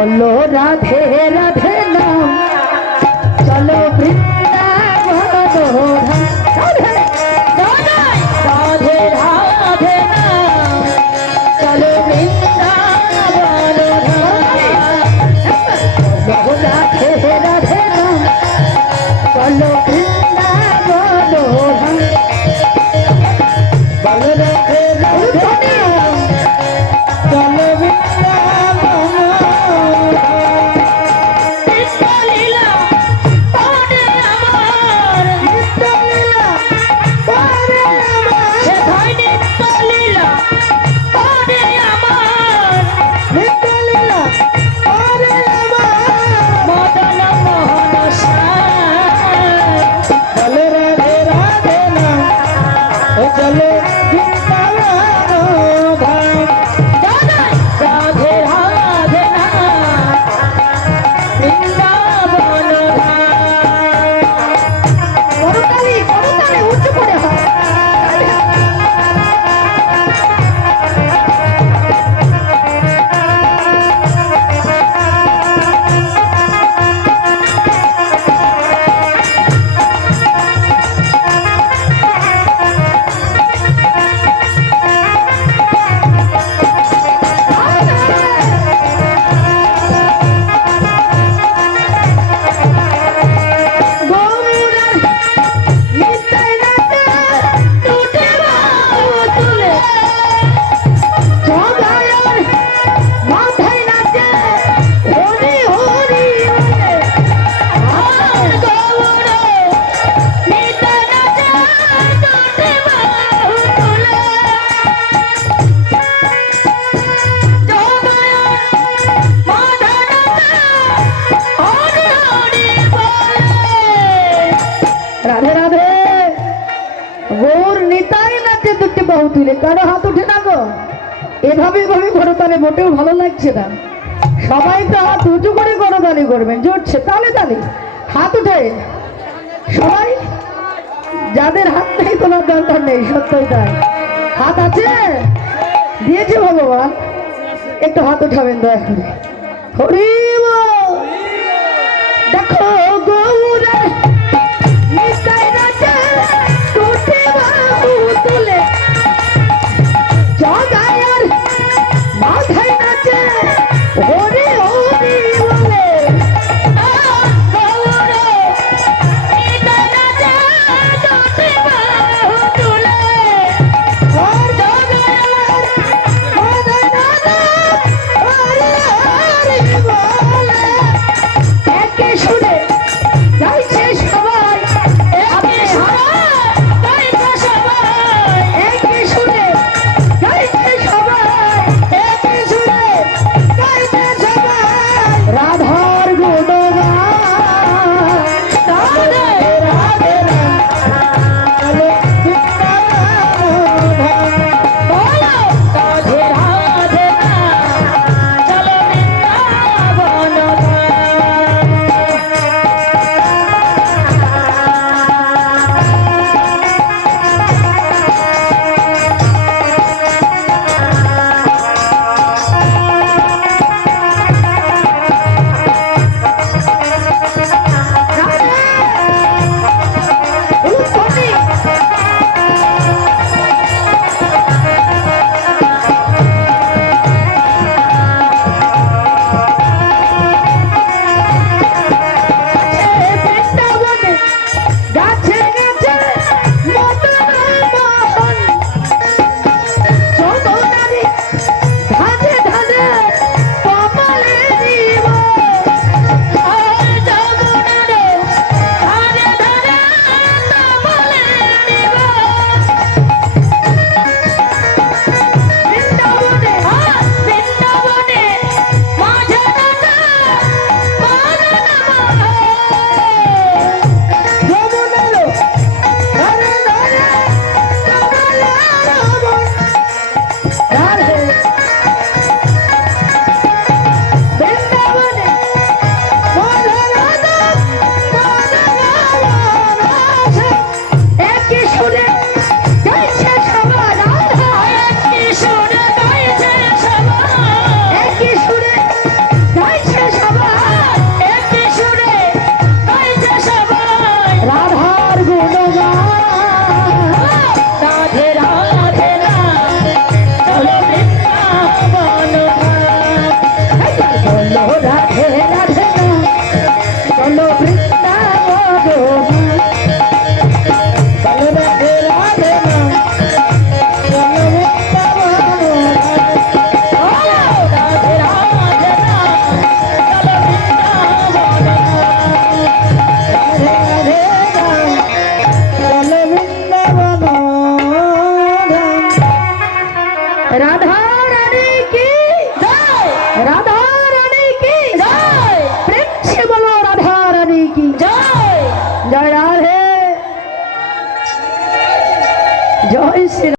বলো রাধে রাধে তুলে কারও হাত উঠে না গো? এভাবে এভাবে করো তাহলে, মোটেও ভালো লাগছে না। সবাই তো হাত উঁচু করে করো তালে করবেন জুটছে, তালে তালে। হাত উঠে সবাই, যাদের হাত নেই, তোমার দরকার নেই, সত্যই তাই। হাত আছে? দিয়েছে ভগবান। একটু হাত উঠাবেন দয়া করে। হরি দেখো গৌরা জয় শ্রী